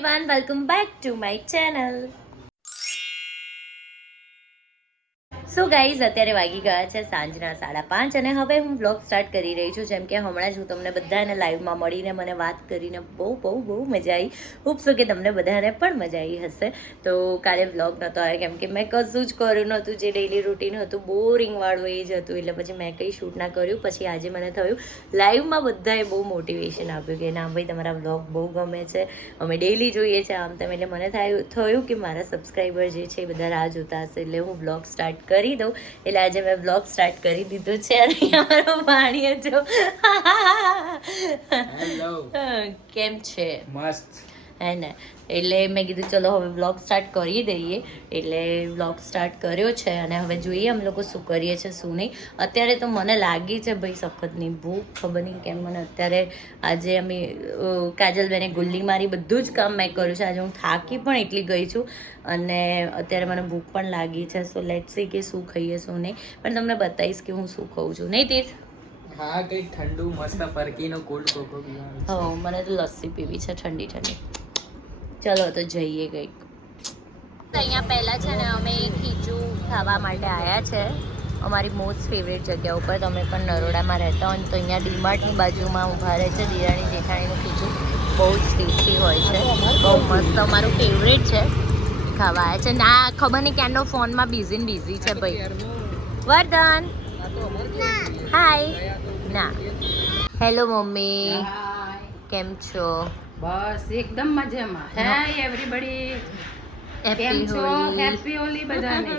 everyone, welcome back to my channel. So guys અત્યારે વાગી ગયા છે સાંજના 5:30 અને હવે હું બ્લોગ સ્ટાર્ટ કરી રહી છું. જેમ કે હમણાં જ હું તમને બધાને લાઈવમાં મળીને મને વાત કરીને બહુ મજા આવી. હોપ સો કે તમને બધાને પણ મજા આવી હશે. તો કાલે બ્લોગ નહોતો આવ્યો કેમ કે મેં કશું જ કર્યું નહોતું. જે ડેઈલી રૂટીન હતું બોરિંગવાળું એ જ હતું, એટલે પછી મેં કંઈ શૂટ ના કર્યું. પછી આજે મને થયું લાઈવમાં બધાએ બહુ મોટિવેશન આપ્યું કે ના ભાઈ તમારા બ્લોગ બહુ ગમે છે, અમે ડેઈલી જોઈએ છે આમ તેમ. એટલે મને થયું કે મારા સબસ્ક્રાઈબર જે છે એ બધા રાહ જોતા હશે, એટલે હું બ્લોગ સ્ટાર્ટ કરી દઉં. એટલે આજે મેં બ્લોગ સ્ટાર્ટ કરી દીધું છે. અને અમારો ભાણિયો જો હેલો કેમ છે? મસ્ત હે ને, એટલે મેં કીધું ચલો હવે બ્લોગ સ્ટાર્ટ કરી દઈએ. એટલે બ્લોગ સ્ટાર્ટ કર્યો છે અને હવે જોઈએ અમે લોકો શું કરીએ છીએ શું નહીં. અત્યારે તો મને લાગી છે ભાઈ સખતની ભૂખ. ખબર નહીં કેમ મને અત્યારે આજે અમે કાજલબેને ગુલ્લી મારી બધું જ કામ મેં કર્યું છે. આજે હું થાકી પણ એટલી ગઈ છું અને અત્યારે મને ભૂખ પણ લાગી છે. સો લેટ્સ સી કે શું ખાઈએ શું નહીં, પણ તમને બતાવીશ કે હું શું ખાઉં છું. નહીં તીર્થ? હા, કંઈક ઠંડુ મસ્ત ફરકીનો કોલ્ડ કોકો પીવાનું છે. હા, મને તો લસ્સી પીવી છે ઠંડી ઠંડી. ચલો તો જઈએ કંઈક. અહીંયા પહેલાં છે ને અમે ખીચું ખાવા માટે આવ્યા છે અમારી મોસ્ટ ફેવરેટ જગ્યા ઉપર. તમે પણ નરોડામાં રહેતા હોય તો અહીંયા ડીમાર્ટની બાજુમાં ઊભા રહે છે. દિરાણી જેઠાણીનું ખીચું બહુ જ ટેસ્ટી હોય છે, બહુ મસ્ત. અમારું ફેવરેટ છે, ખાવા આવ્યા છે. ના ખબર નહીં ક્યાંનો ફોનમાં બિઝી છે ભાઈ. વર્ધન હાય. ના હેલો મમ્મી, કેમ છો? બસ એકદમ મજામાં. હાય એવરીબડી, કેમ છો? હેપી હોલી બધાને.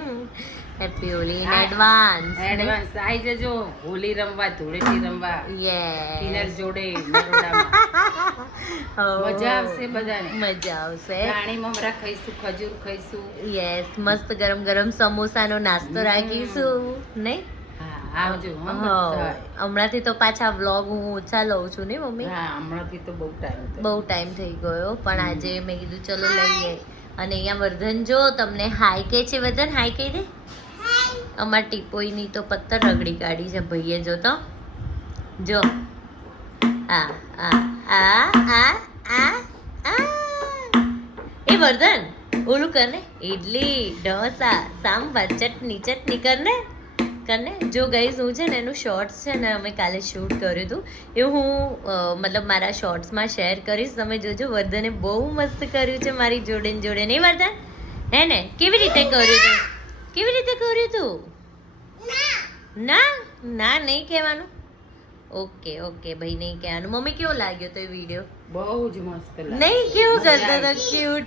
Happy Holi in advance. Advance આવી જજો હોલી રમવા, ધૂળેટી રમવા યસ, કિનર જોડે નરોડામાં. મજા આવશે બધાને, મજા આવશે. રાણી મમરા ખાઈશું, ખજૂર ખાઈશું. યસ, મસ્ત ગરમ ગરમ સમોસાનો નાસ્તો રાખીશું નહીં? આવજો. હમણાંથી તો પાછા વ્લોગ હું ઓછા લઉં છું ને મમ્મી. હા, હમણાંથી તો બહુ ટાઈમ થઈ ગયો, પણ આજે મેં કીધું ચલો લઈએ. અને અહીંયા વર્ધન જો તમને હાય કે છે. વર્ધન હાય કહી દે. અમાર ટીપોઈની તો પત્તર રગડી કાઢી છે ભાઈએ. જો તો જો આ આ આ આ આ આ એ વર્ધન ઓલું કરને, ઇડલી ઢોસા સાંભાર ચટણી કરને. જો ગાઈઝ હું છે ને એનું શોર્ટ્સ છે ને અમે કાલે શૂટ કર્યું હતું, એ હું મતલબ મારા શોર્ટ્સમાં શેર કરીશ. તમે જોજો. વર્ધને બહુ મસ્ત કર્યું છે મારી જોડે નહીં વર્ધન? હે ને? કેવી રીતે કર્યું તું? ના નહીં કહેવાનું. ઓકે ભાઈ નહીં કહેવાનું. મમ્મી કેવો લાગ્યો તો એ વિડીયો? બહુ જ મસ્ત લાગે. નહીં કેવું કરતા હતા?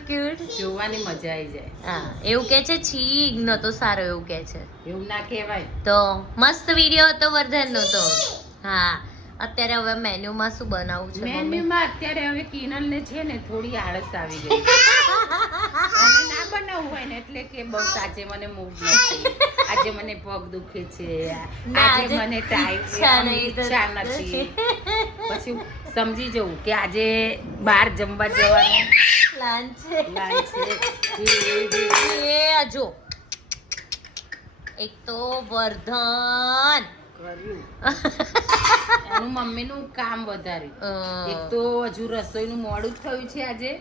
ક્યુટ જોવાની મજા આવી જાય. હા, એવું કે છે છી નતો સારો, એવું કે છે. એવું ના કહેવાય. તો મસ્ત વિડીયો હતો વર્ધનનો તો. હા, અત્યારે હવે મેન્યુમાં શું બનાવવું છે? મેન્યુમાં અત્યારે હવે કિનલને છે ને થોડી આળસ આવી ગઈ. અને ના બનાવવું હોય ને એટલે કે બહુ આજે મને મૂડ નથી, આજે મને પગ દુખે છે, આજે મને ઈચ્છા નથી. પછી સમજી જવું કે આજે બહાર જમવા જવાનું પ્લાન છે. જો એક તો વર્ધન એનું મમ્મીનું કામ વધાર્યું. એક તો હજુ રસોઈનું મોડું જ થયું છે આજે.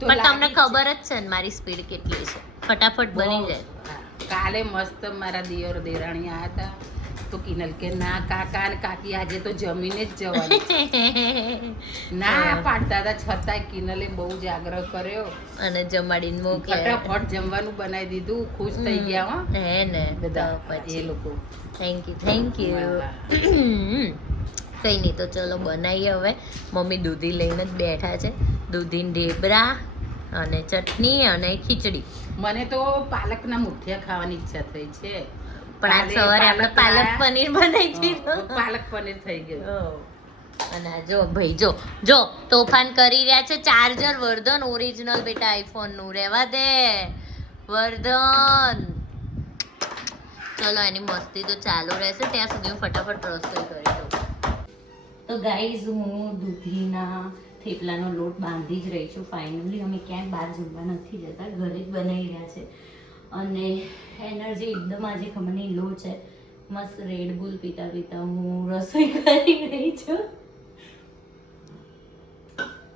પણ તમને ખબર જ છે ને મારી સ્પીડ કેટલી છે, ફટાફટ બની જાય. કાલે મસ્ત મારા દિયોર દેરાણી આયા હતા તો કિનલ કે ના કાકા ને કાકી આજે તો જમીને જ જવાનું. ના પાડતા હતા છતાંય કિનલે બહુ જ આગ્રહ કર્યો અને જમાડીને મોકલ્યા. ફટાફટ જમવાનું બનાવી દીધું. ખુશ થઈ ગયા હો હે ને બધા પછી એ લોકો. Thank you. કઈ નહીં તો ચલો બનાવીએ હવે. મમ્મી દૂધી લઈને જ બેઠા છે. દૂધી ઢેબરા અને ચટણી અને ખીચડી. મને તો પાલકના મુઠિયા ખાવાની ઈચ્છા થઈ છે, પણ આજ સવારે આપણે પાલક પનીર બનાવી દીધું. પાલક પનીર થઈ ગયું. અને જો ભાઈ જો તોફાન કરી રહ્યા છે. ચાર્જર વર્ધન ઓરિજિનલ બેટા આઈફોન નું રહેવા દે વર્ધન. ચલો એની મસ્તી તો ચાલુ રહેશે ત્યાં સુધી હું ફટાફટ રસોઈ કરી દઉં. તો ગાઈઝ હું દૂધીના થેપલાનો લોટ બાંધી જ રહી છું. ફાઇનલી અમે ક્યાંય બહાર જમવા નથી જતા, ઘરે જ બનાવી રહ્યા છે. અને એનર્જી એકદમ આજે ખબર નહીં લો છે. મસ્ત રેડ બુલ પીતા હું રસોઈ કરી રહી છું.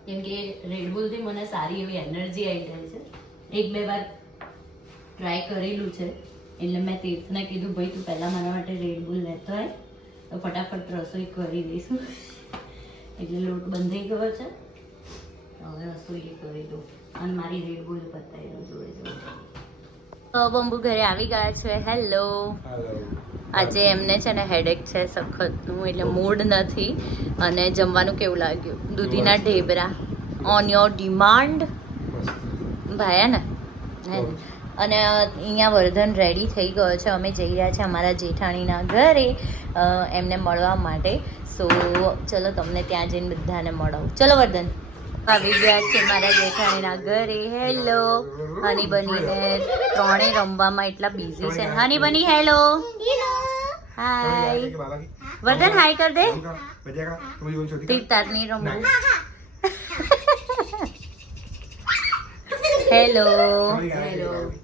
કેમ કે રેડબુલથી મને સારી એવી એનર્જી આવી જાય છે. એક બે વાર ટ્રાય કરેલું છે એટલે મેં તીર્થને કીધું ભાઈ તું પહેલાં મારા માટે રેડબુલ લેતો હોય તો ફટાફટ રસોઈ કરી દઈશું. એટલે લોટ બંધાઈ ગયો છે, હવે રસોઈ કરી દઉં અને મારી રેડબુલ પતાવી દઉં જોડે જોડે. બંબુ ઘરે આવી ગયા છે. હેલો. આજે એમને છે ને હેડેક છે સખતનું, એટલે મૂડ નથી. અને જમવાનું કેવું લાગ્યું? દૂધીના ઢેબરા ઓન યોર ડિમાન્ડ ભાયા ને. અને અહીંયા વર્ધન રેડી થઈ ગયો છે. અમે જઈ રહ્યા છીએ અમારા જેઠાણીના ઘરે એમને મળવા માટે. સો ચલો તમને ત્યાં જઈને બધાને મળાવું. ચલો વર્ધન. આવી ગયા છે મારા જેઠાણીના ઘરે. હેલો. હની બનીને ત્રણેય રમવામાં એટલા બિઝી છે. હની બની હેલો. હાય વર્ધન, હાય કર દે. તીર્થાની રમવું. હેલો.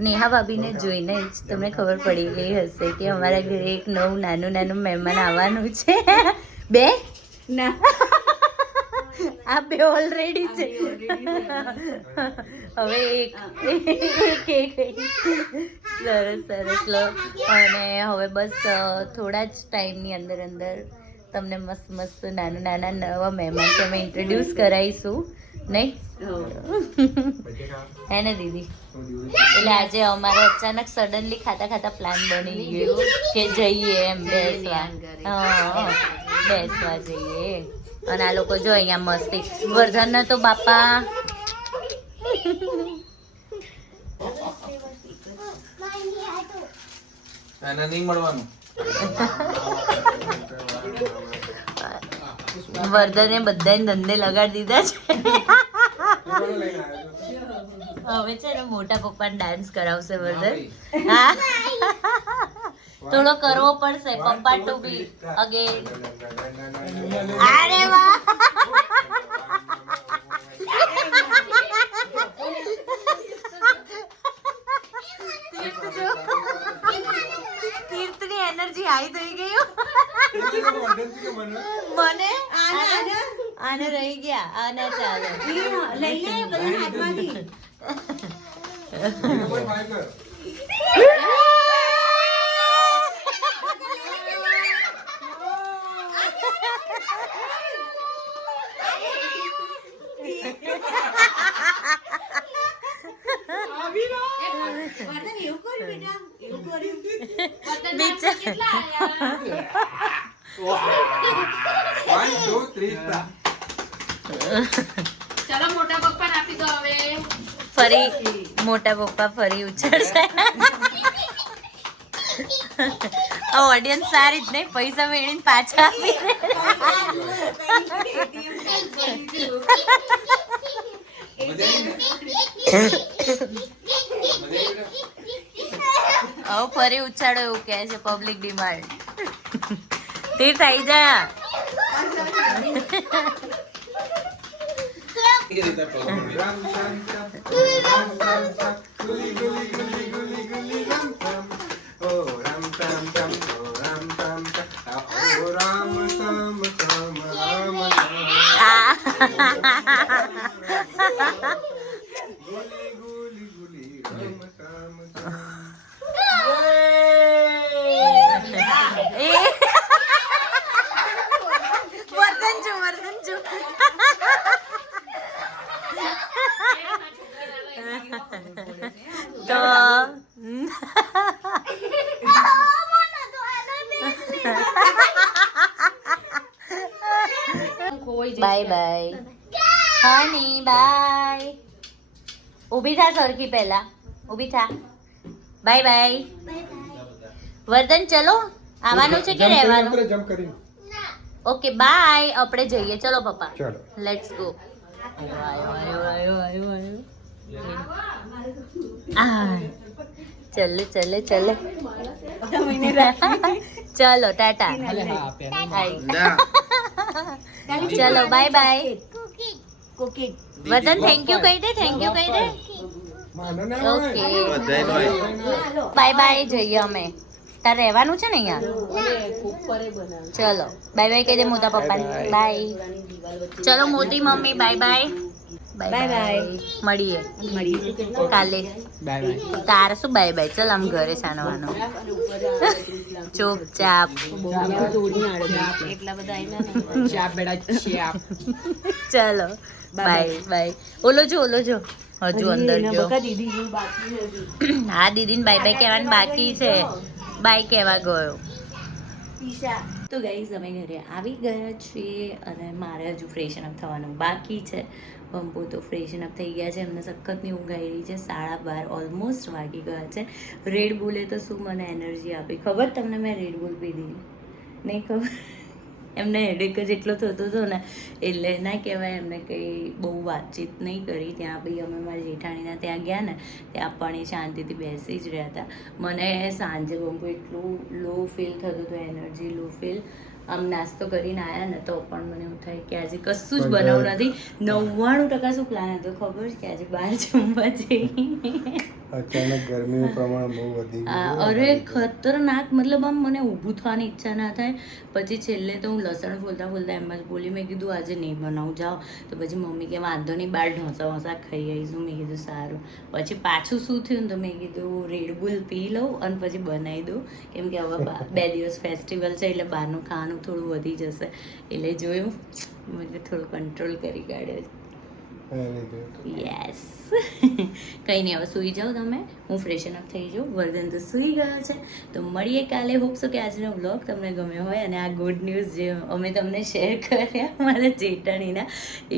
નેહા ભાભીને જોઈને જ તમને ખબર પડી ગઈ હશે કે અમારા ઘરે એક નવું નાનું મહેમાન આવવાનું છે. બે ના આ બે ઓલરેડી છે. હવે એક સરસ લો. અને હવે બસ થોડા જ ટાઈમની અંદર તમને મસ્ત નાના નવા મહેમાન તમે ઇન્ટ્રોડ્યુસ કરાવીશું નહીં હે ને દીદી? એટલે આજે અમારો અચાનક સડનલી ખાતા પ્લાન બની ગયો કે જઈએ એમ બેસવા જઈએ. અને આ લોકો જો અહીંયા મસ્તી. વર્ધન તો બાપા વર્ધને બધાને ધંધે લગાડી દીધા છે. હવે છે ને મોટા પપ્પા ડાન્સ કરાવશે વર્ધન. હા થોડો કરવો પડશે. પપ્પા ટુ બી અગેન. અરે વાહ. તીર્થની એનર્જી હાઈ થઈ ગઈ. મને આને રહી ગયા. આને ચાલે લઈએ બધા હાથમાંથી. ચલો મોટા પપ્પા આપી દો હવે. ફરી મોટા પપ્પા ફરી ઉછળશે. ઓડિયન્સ સારી જ નહીં, પૈસા મેળવીને પાછા આપી દે. હવે ફરી ઉછાળો એવું કહે છે પબ્લિક ડિમાન્ડ. તીર્થ આવી જા. વર્ધન જો તો બાય બાય હની બાય. ઊભી થા સરખી પહેલા. ઊભી થા. બાય બાય વર્ધન. ચલો આવવાનું છે કે રહેવાનું? Okay bye. આપણે જઈએ. ચલો પપ્પા લેટ્સ ગો. ચલો ચલો ટાટા. ચલો bye bye. Vardhan thank you કહી દે. થેન્ક યુ કહી દે. Okay bye bye. જઈએ અમે. તાર રહેવાનું છે ને અહીંયા? ચલો બાય બાય કહી દે મોટા પપ્પા. બાય. ચલો મોટી mummy bye bye. Bye bye. મળીએ કાલે. Bye bye. તારે શું બાય બાય? ચલ આમ ઘરે છાનવાનો. ચૂપચાપ. ચાપ બેટા ચાપ. ચલો બાય બાય. ઓલો જો હજુ અંદર જો. હા દીદીને બાય બાય કહેવાનું બાકી છે. બાય કહેવા ગયો. તો ગાઈઝ અમે ઘરે આવી ગયા છીએ અને મારે હજુ ફ્રેશન અપ થવાનું બાકી છે. પંપો તો ફ્રેશન અપ થઈ ગયા છે. એમને સખતની ઊંઘ આવી રહી છે. 12:30 ઓલમોસ્ટ વાગી ગયા છે. રેડ બુલે તો શું મને એનર્જી આપી ખબર તમને? મેં રેડ બુલ પીધી નહીં ખબર. એમને હેડેક જ એટલો થતો હતો ને એટલે ના કહેવાય. એમને કંઈ બહુ વાતચીત નહીં કરી. ત્યાં બી અમે મારી જેઠાણીના ત્યાં ગયા ને ત્યાં પણ એ શાંતિથી બેસી જ રહ્યા હતા. મને સાંજે બહુ એટલું લો ફીલ થતું હતું, એનર્જી લો ફીલ. આમ નાસ્તો કરીને આવ્યા ને તો પણ મને એવું થાય કે આજે કશું જ બનાવવું નથી. 99% શું પ્લાન હતો ખબર છે કે આજે બહાર જમવા જઈએ. અચાનક ગરમીનું પ્રમાણ બહુ વધી ગયું. અરે ખતરનાક. મતલબ આમ મને ઊભું થવાની ઈચ્છા ના થાય. પછી છેલ્લે તો હું લસણ ફોલતા એમ જ બોલી. મેં કીધું આજે નહીં બનાવું, જાઓ. તો પછી મમ્મી કે વાંધો નહીં, બહાર ઢોસા ખાઈ આવીશું. મેં કીધું સારું. પછી પાછું શું થયું ને તો મેં કીધું રેડ બુલ પી લઉં અને પછી બનાવી દઉં. કેમ કે હવે 2 દિવસ ફેસ્ટિવલ છે એટલે બહારનું ખાવાનું થોડું વધી જશે. એટલે જોયું મેં થોડું કંટ્રોલ કરી કાઢ્યો. Very good. યસ. કંઈ નહીં, હવે સૂઈ જાઓ તમે. હું ફ્રેશન અપ થઈ જાઉં. વર્ધન તો સૂઈ ગયો છે. તો મળીએ કાલે. હોપ છો કે આજનો વ્લોગ તમને ગમ્યો હોય અને આ ગુડ ન્યૂઝ જે અમે તમને શેર કર્યા મારા જેઠાણીના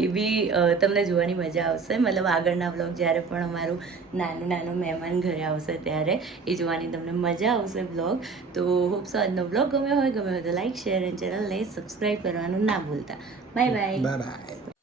એ બી તમને જોવાની મજા આવશે. મતલબ આગળના વ્લોગ જ્યારે પણ અમારું નાનું મહેમાન ઘરે આવશે ત્યારે એ જોવાની તમને મજા આવશે વ્લોગ. તો હોપ છો આજનો વ્લોગ ગમ્યો હોય તો લાઈક શેર અને ચેનલને સબસ્ક્રાઈબ કરવાનું ના ભૂલતા. Bye bye. Bye bye.